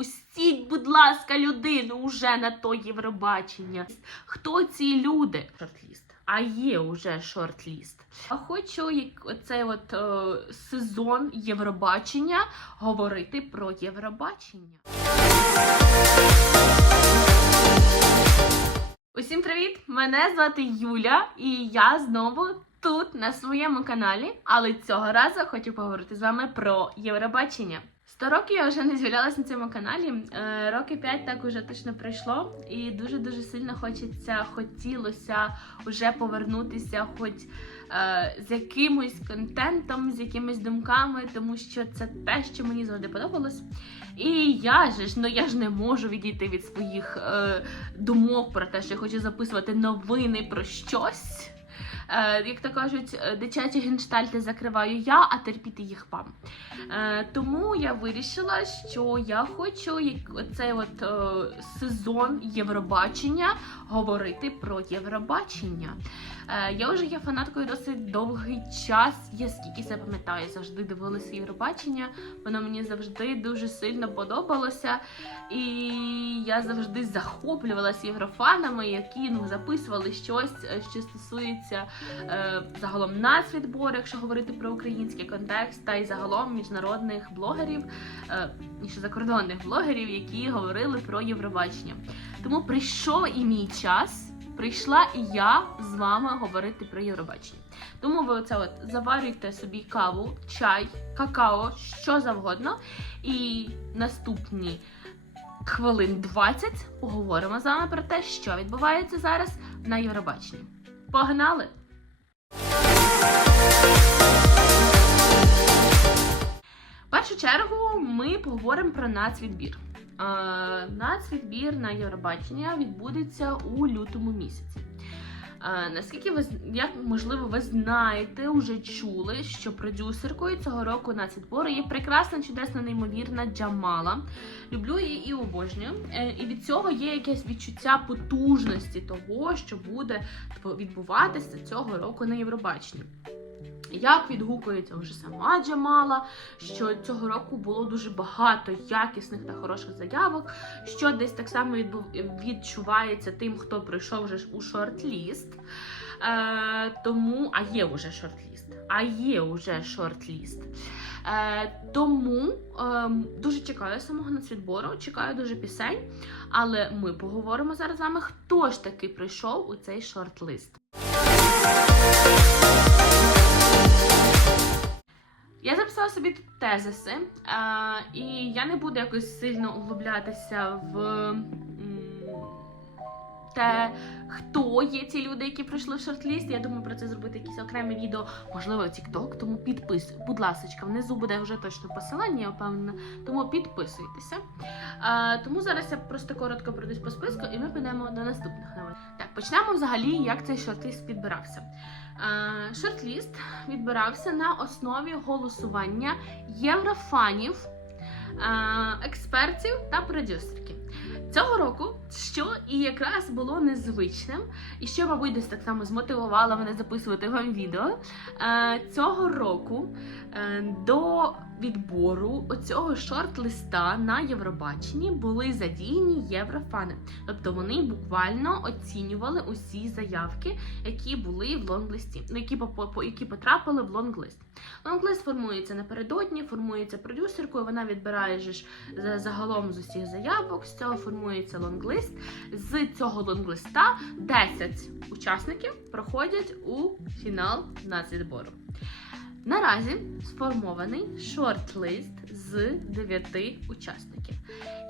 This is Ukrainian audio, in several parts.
Пустіть, будь ласка, людину уже на то Євробачення. Хто ці люди? Шортліст. А є уже шортліст. А хочу як оцей от е, сезон Євробачення говорити про Євробачення. Усім привіт! Мене звати Юля, і я знову тут на своєму каналі. Але цього разу хочу поговорити з вами про Євробачення. 100 років я вже не з'являлася на цьому каналі. Е, роки 5 так уже точно пройшло, і дуже дуже сильно хочеться, хотілося вже повернутися, хоч е, з якимось контентом, з якимись думками, тому що це те, що мені завжди подобалось. І я же ж, ну я ж не можу відійти від своїх е, думок про те, що я хочу записувати новини про щось. Е, як то кажуть, е, дитячі генштальти закриваю я, а терпіти їх вам. Е, тому я вирішила, що я хочу як оцей от сезон Євробачення говорити про Євробачення. Я вже є фанаткою досить довгий час. Я скільки себе пам'ятаю, завжди дивилася Євробачення. Воно мені завжди дуже сильно подобалося. І я завжди захоплювалася єврофанами, які ну записували щось, що стосується загалом нацвідбору, якщо говорити про український контекст, та й загалом міжнародних блогерів, е, і ще закордонних блогерів, які говорили про Євробачення. Тому прийшов і мій час. Прийшла і я з вами говорити про Євробачення. Тому ви оце от заварюйте собі каву, чай, какао, що завгодно. І наступні хвилин 20 поговоримо з вами про те, що відбувається зараз на Євробаченні. Погнали! В першу чергу ми поговоримо про нацвідбір. Е, Нацвідбір на Євробачення відбудеться у лютому місяці. Наскільки ви як можливо ви знаєте, вже чули, що продюсеркою цього року на ці твори є прекрасна, чудесна, неймовірна Джамала. Люблю її і обожнюю. Е, І від цього є якесь відчуття потужності того, що буде відбуватися цього року на Євробаченні. Як відгукується вже сама Джамала, що цього року було дуже багато якісних та хороших заявок, що десь так само відчувається тим, хто прийшов вже у шорт-ліст. Е, тому, а є вже шорт-ліст. А є вже шорт-ліст. Е, тому ем, дуже чекаю самого нацвідбору, чекаю дуже пісень. Але ми поговоримо зараз з вами, хто ж таки прийшов у цей шорт-лист. Я записала собі тезиси, і я не буду якось сильно углублятися в те, хто є ці люди, які пройшли в шорт-ліст. Я думаю про це зробити якесь окреме відео, можливо, TikTok, тому підписуй. Будь ласка, внизу буде вже точно посилання, я впевнена. Тому підписуйтеся. Е, тому зараз я просто коротко пройдусь по списку, і ми підемо до наступних новин. Так, почнемо взагалі, як цей шорт-ліст підбирався. Шорт-ліст відбирався на основі голосування єврофанів, експертів та продюсерки. Цього року, що і якраз було незвичним, і що, мабуть, десь так само змотивувало мене записувати вам відео. е, Цього року е, до відбору оцього шорт-листа на Євробаченні були задіяні єврофани. Тобто вони буквально оцінювали усі заявки, які були в лонглисті, ну, які, які потрапили в лонглист. Лонглист формується напередодні, формується продюсеркою, вона відбирає ж загалом з усіх заявок, з цього формується лонглист. З цього лонглиста 10 учасників проходять у фінал нацвідбору. Наразі сформований шорт-лист з 9 учасників.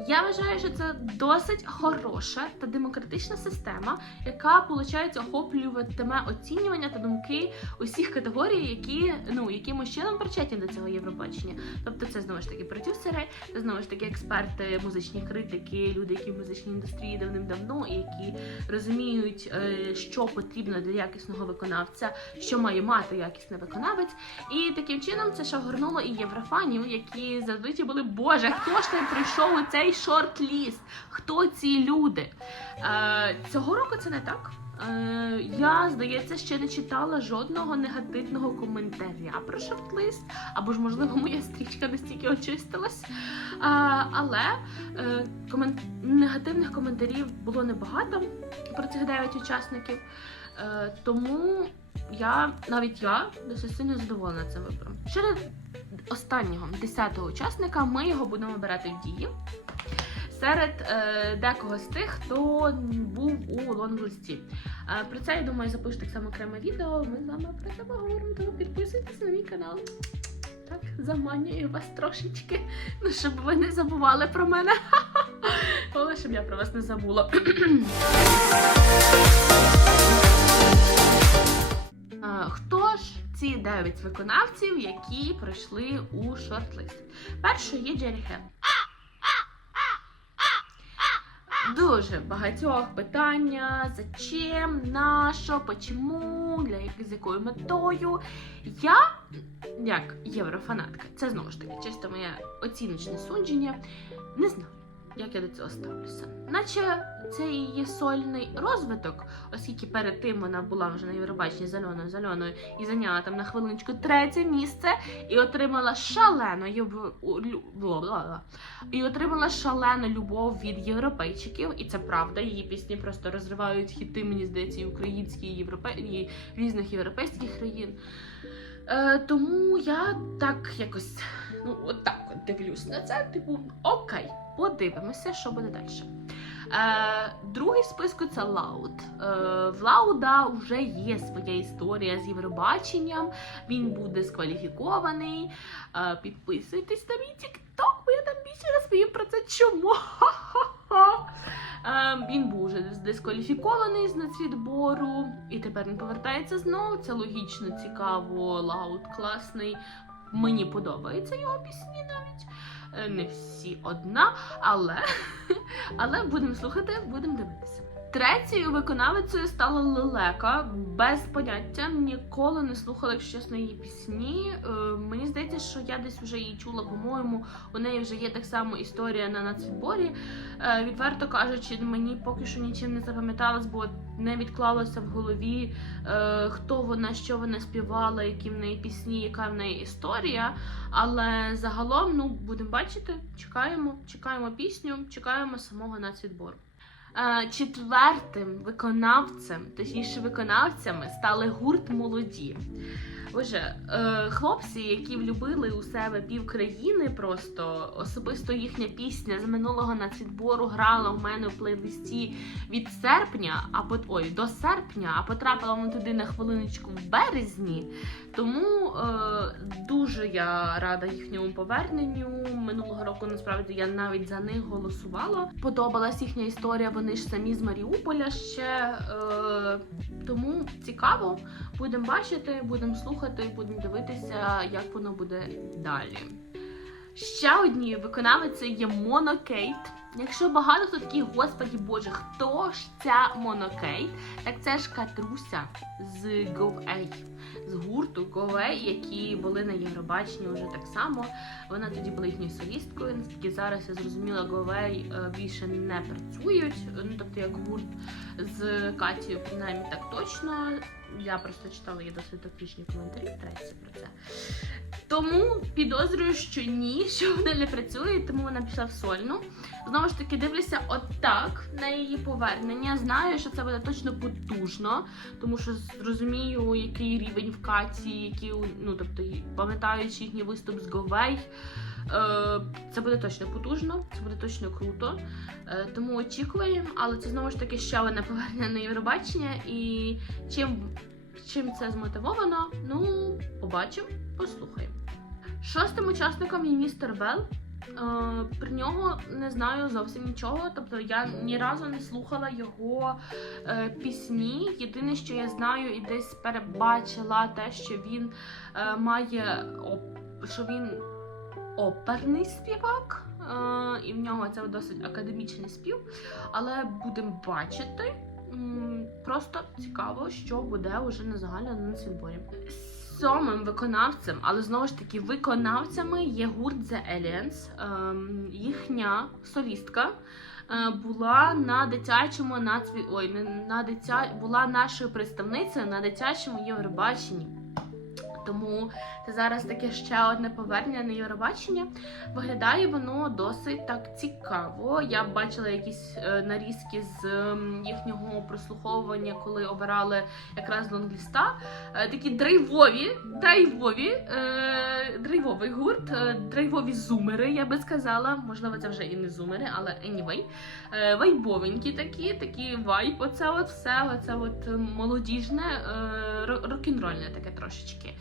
Я вважаю, що це досить хороша та демократична система, яка, виходить, охоплюватиме оцінювання та думки усіх категорій, які ну якимось чином причетні до цього Євробачення. Тобто, це знову ж таки продюсери, це знову ж таки експерти, музичні критики, люди, які в музичній індустрії давним-давно і які розуміють, е, що потрібно для якісного виконавця, що має мати якісний виконавець. І таким чином це ще огорнуло і єврофанів, які зазвичай були Боже, хто ж там прийшов у цей шорт-ліст? Хто ці люди? Е, цього року це не так. Е, я, здається, ще не читала жодного негативного коментаря про шортлист, або ж, можливо, моя стрічка настільки очистилась. А, але е, комен... негативних коментарів було небагато про цих 9 учасників. Е, тому я навіть я досить сильно задоволена цим вибором. Щодо останнього 10-го учасника, ми його будемо обирати в дії. Серед е, декого з тих, хто був у лонглисті. Е, про це я думаю запишу так само окреме відео. Ми з вами про це поговоримо. Тому підписуйтесь на мій канал. Так, заманюю вас трошечки. Ну, щоб ви не забували про мене. Але щоб я про вас не забула. Е, Хто ж ці 9 виконавців, які пройшли у шорт-лист? Першою є Джері Хелл. Дуже багатьох питання, зачем, на що, почему, для з якою метою. Я, як єврофанатка, це знову ж таки чисто моє оціночне судження, не знаю, як я до цього ставлюся. Наче це її сольний розвиток, оскільки перед тим вона була вже на Євробаченні зеленою зеленою і зайняла там на хвилиночку третє місце і отримала шалену і отримала шалену любов від європейчиків, і це правда. Її пісні просто розривають хіти, мені здається, і українські, і європе... і різних європейських країн. Е, тому я так якось, ну, от от дивлюсь на це. Типу, окей, подивимося, що буде далі. Е, другий в списку це Лауд. Е, в Лауда вже є своя історія з Євробаченням. Він буде скваліфікований. Е, підписуйтесь на мій TikTok, бо я там більше розповім про це чому. Ха-ха-ха. Е, він був вже дискваліфікований з нацвідбору, і тепер він повертається знову. Це логічно, цікаво, лаут класний. Мені подобаються його пісні навіть. Е, Не всі одна, але, але будемо слухати, будемо дивитися. Третьою виконавицею стала Лелека. Без поняття ніколи не слухала, якщо чесно, її пісні. Е, мені здається, що я десь вже її чула, по-моєму, у неї вже є так само історія на нацвідборі. Е, відверто кажучи, мені поки що нічим не запам'яталось, бо не відклалося в голові, е, хто вона, що вона співала, які в неї пісні, яка в неї історія. Але загалом, ну, будемо бачити, чекаємо, чекаємо пісню, чекаємо самого нацвідбору. Е, Четвертим виконавцем, точніше виконавцями, стали гурт молоді. Боже, е, хлопці, які влюбили у себе пів країни, просто особисто їхня пісня з минулого нацвідбору грала у мене в плейлисті від серпня, а пот... ой, до серпня, а потрапила вона туди на хвилиночку в березні. Тому е, дуже я рада їхньому поверненню. Минулого року насправді я навіть за них голосувала. Подобалась їхня історія. Вони ж самі з Маріуполя ще. Е, тому цікаво. Будемо бачити, будемо слухати, будемо дивитися, як воно буде далі. Ще однією виконавицею є Моно Кейт. Якщо багато хто такий, господі боже, хто ж ця Моно Кейт? Так це ж Катруся з GoA, з гурту Ковей, які були на Євробаченні вже так само. Вона тоді була їхньою солісткою. Наскільки зараз я зрозуміла, е, більше не працюють. Ну тобто як гурт з Катією, принаймні так точно. Я просто читала її досить токсичні коментарі в про це. Тому підозрюю, що ні, що вона не працює, тому вона пішла в сольну. Знову ж таки, дивлюся отак на її повернення. Знаю, що це буде точно потужно, тому що розумію, який рівень в Каті, які ну тобто, пам'ятаючи їхній виступ з Говей. Е, Це буде точно потужно, це буде точно круто. Е, Тому очікуємо, але це знову ж таки ще одне повернення на Євробачення. І чим, чим це змотивовано, ну, побачимо, послухаємо. Шостим учасником є містер Вел. Е, Про нього не знаю зовсім нічого. Тобто я ні разу не слухала його пісні. Єдине, що я знаю, і десь перебачила те, що він має що він оперний співак, е, і в нього це досить академічний спів. Але будемо бачити. Просто цікаво, що буде уже на загальному нацвідборі. Сьомим виконавцем, але знову ж таки виконавцями є гурт The Aliens. Ем, їхня солістка е, була на дитячому нацві... Ой, на дитя... була нашою представницею на дитячому Євробаченні. Тому це зараз таке ще одне повернення на Євробачення. Виглядає воно досить так цікаво. Я бачила якісь е, нарізки з їхнього прослуховування, коли обирали якраз лонгліста. Е, такі драйвові, драйвові, е, драйвовий гурт, драйвові зумери, я би сказала. Можливо, це вже і не зумери, але anyway. Вайбовенькі такі, такі вайб. Оце от все, оце от молодіжне, ро- рок-н-рольне таке трошечки.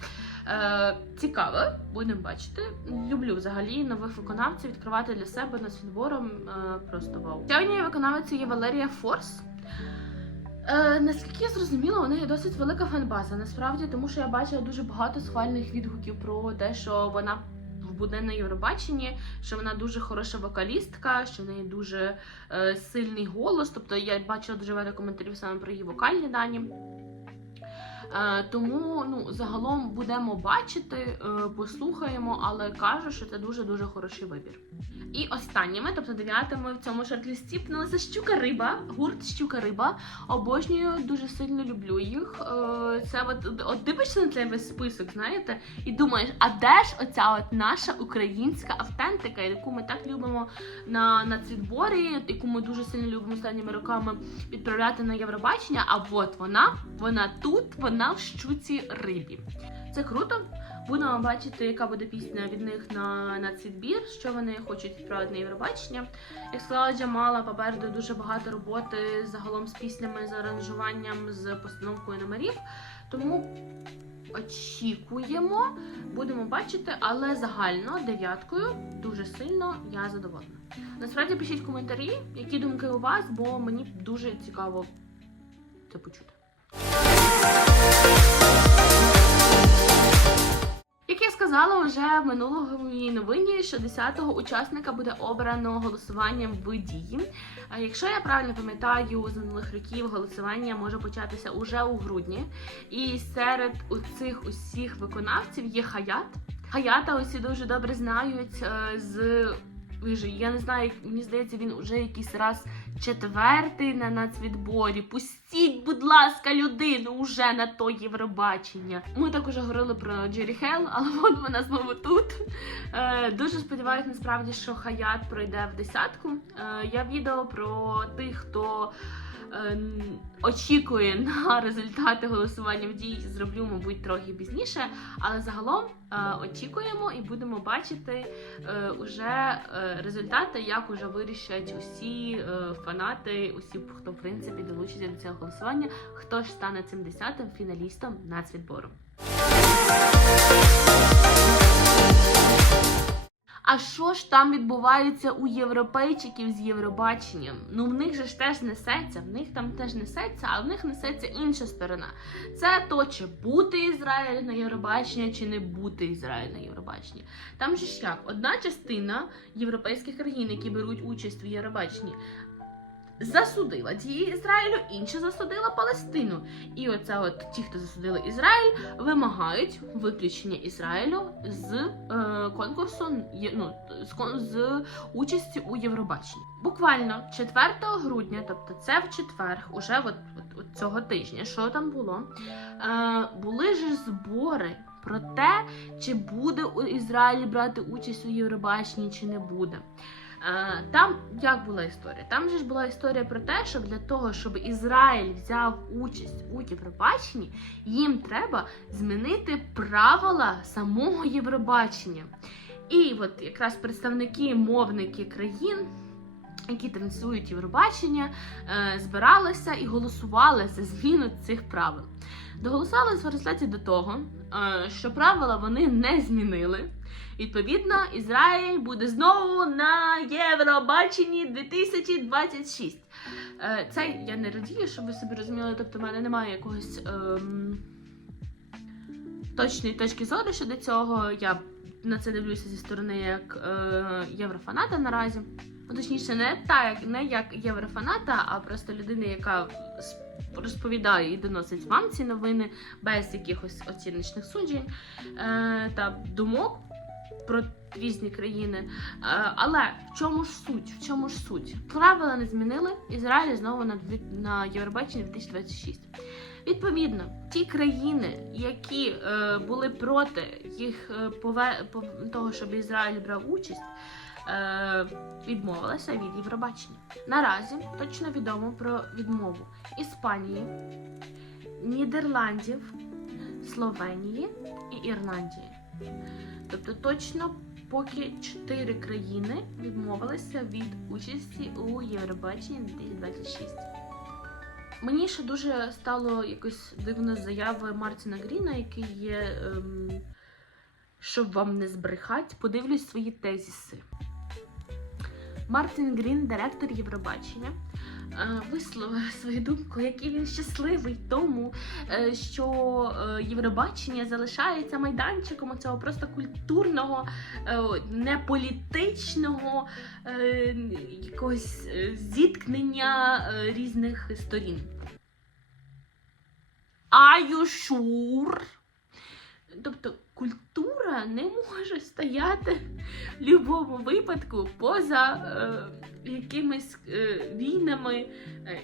Е, цікаво, будемо бачити. Люблю взагалі нових виконавців відкривати для себе над відбором. Е, просто вау. Сьогодні виконавицею є Валерія Форс. Е, наскільки я зрозуміла, у неї досить велика фанбаза. Насправді, тому що я бачила дуже багато схвальних відгуків про те, що вона буде на Євробаченні, що вона дуже хороша вокалістка, що в неї дуже е, сильний голос. Тобто я бачила дуже багато коментарів саме про її вокальні дані. Е, тому ну, загалом будемо бачити, е, послухаємо, але кажу, що це дуже дуже хороший вибір. І останніми, тобто дев'ятими в цьому шорт-лісті пнулася щука риба, гурт щука риба. Обожнюю, дуже сильно люблю їх. Е, Це от, от дивишся на цей весь список, знаєте, і думаєш, а де ж оця от наша українська автентика, яку ми так любимо на, на цвітборі, яку ми дуже сильно любимо останніми роками відправляти на Євробачення. А от вона, вона тут, вона в щуці рибі. Це круто. Будемо бачити, яка буде пісня від них на, на цвітбір, що вони хочуть відправити на Євробачення. Як сказала Джамала, попереду дуже багато роботи загалом з піснями, з аранжуванням, з постановкою номерів. Тому очікуємо, будемо бачити, але загально дев'яткою дуже сильно я задоволена. Насправді пишіть коментарі, які думки у вас, бо мені дуже цікаво це почути. Як я сказала вже в минулої новині, що 10-го учасника буде обрано голосуванням в дії. Якщо я правильно пам'ятаю, з минулих років голосування може початися уже у грудні. І серед цих усіх виконавців є Хаят. Хаята усі дуже добре знають е, з вижу. Я не знаю, мені здається, він уже якийсь раз четвертий на нацвідборі. Пустіть, будь ласка, людину уже на то Євробачення. Ми також говорили про Джері Хелл, але от вона знову тут. Е, дуже сподіваюся, насправді, що Хаят пройде в десятку. Е, я відео про тих, хто. Е, н- Очікує на результати голосування в дії, зроблю, мабуть, трохи пізніше, але загалом е, очікуємо і будемо бачити е, уже е, результати, як уже вирішать усі фанати, усі, хто в принципі долучиться до цього голосування, хто ж стане цим десятим фіналістом нацвідбору. А що ж там відбувається у європейчиків з Євробаченням? Ну в них же ж теж несеться, в них там теж несеться, а в них несеться інша сторона. Це то, чи бути Ізраїль на Євробачення, чи не бути Ізраїль на Євробаченні. Там же ж як одна частина європейських країн, які беруть участь в Євробаченні, засудила дії Ізраїлю, інша засудила Палестину. І оце от ті, хто засудили Ізраїль, вимагають виключення Ізраїлю з е, конкурсу ну, з, з участі у Євробаченні. Буквально 4 грудня, тобто це в четвер, уже от, от, от цього тижня, що там було, е, були ж збори. Про те, чи буде у Ізраїлі брати участь у Євробаченні, чи не буде. Там як була історія? Там же ж була історія про те, що для того, щоб Ізраїль взяв участь у Євробаченні, їм треба змінити правила самого Євробачення. І от якраз представники мовники країн. Які транслюють Євробачення, е, збиралися і голосували за зміну цих правил. Доголосувалися в результаті до того, е, що правила вони не змінили. Відповідно, Ізраїль буде знову на Євробаченні 2026. Е, Це я не радію, щоб ви собі розуміли. Тобто, в мене немає якогось ем, точної точки зору щодо цього. Я на це дивлюся зі сторони як е, єврофаната наразі. Ну, точніше, не так, не як єврофаната, а просто людина, яка розповідає і доносить вам ці новини без якихось оціночних суджень е, та думок про різні країни. Е, Але в чому ж суть? В чому ж суть? Правила не змінили. Ізраїль знову на, на Євробаченні 2026. Відповідно, ті країни, які е, були проти їх е, пове... пов- того, щоб Ізраїль брав участь, е, відмовилися від Євробачення. Наразі точно відомо про відмову Іспанії, Нідерландів, Словенії і Ірландії. Тобто точно поки чотири країни відмовилися від участі у Євробаченні 2026. Мені ще дуже стало якось дивно заяви Мартіна Гріна, який є, ем, щоб вам не збрехать, подивлюсь свої тезіси. Мартін Грін, директор Євробачення, е, висловив свою думку, який він щасливий тому, е, що е, Євробачення залишається майданчиком цього просто культурного, не політичного е, якогось зіткнення різних сторін. Are you sure? Тобто культура не може стояти в будь-якому випадку поза е, якимись е, війнами, е,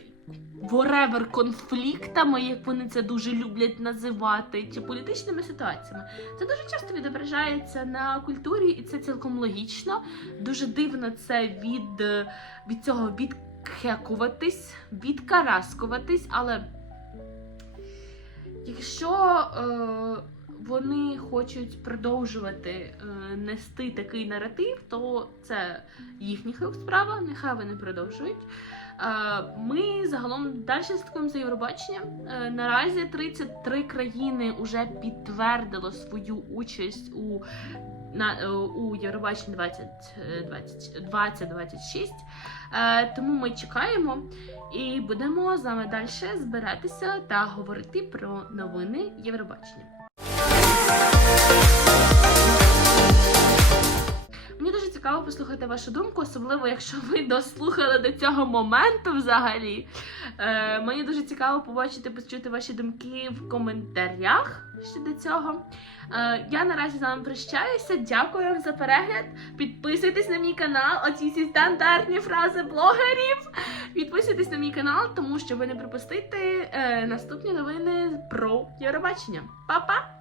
whatever, конфліктами, як вони це дуже люблять називати, чи політичними ситуаціями. Це дуже часто відображається на культурі, і це цілком логічно. Дуже дивно це від, е, від цього відхекуватись, відкараскуватись, але якщо е, вони хочуть продовжувати е, нести такий наратив, то це їхніх справа, нехай вони продовжують. Е, Ми загалом далі слідкуємо за Євробаченням. Е, Наразі 33 країни вже підтвердило свою участь у, на, у Євробаченні 2020 2026. Е, Тому ми чекаємо і будемо з вами далі збиратися та говорити про новини Євробачення. Послухати вашу думку, особливо якщо ви дослухали до цього моменту взагалі. Е, мені дуже цікаво побачити, почути ваші думки в коментарях щодо цього. Е, я наразі з вами прощаюся. Дякую вам за перегляд. Підписуйтесь на мій канал. Оці всі стандартні фрази блогерів. Підписуйтесь на мій канал, тому що ви не пропустите е, наступні новини про Євробачення. Па-па!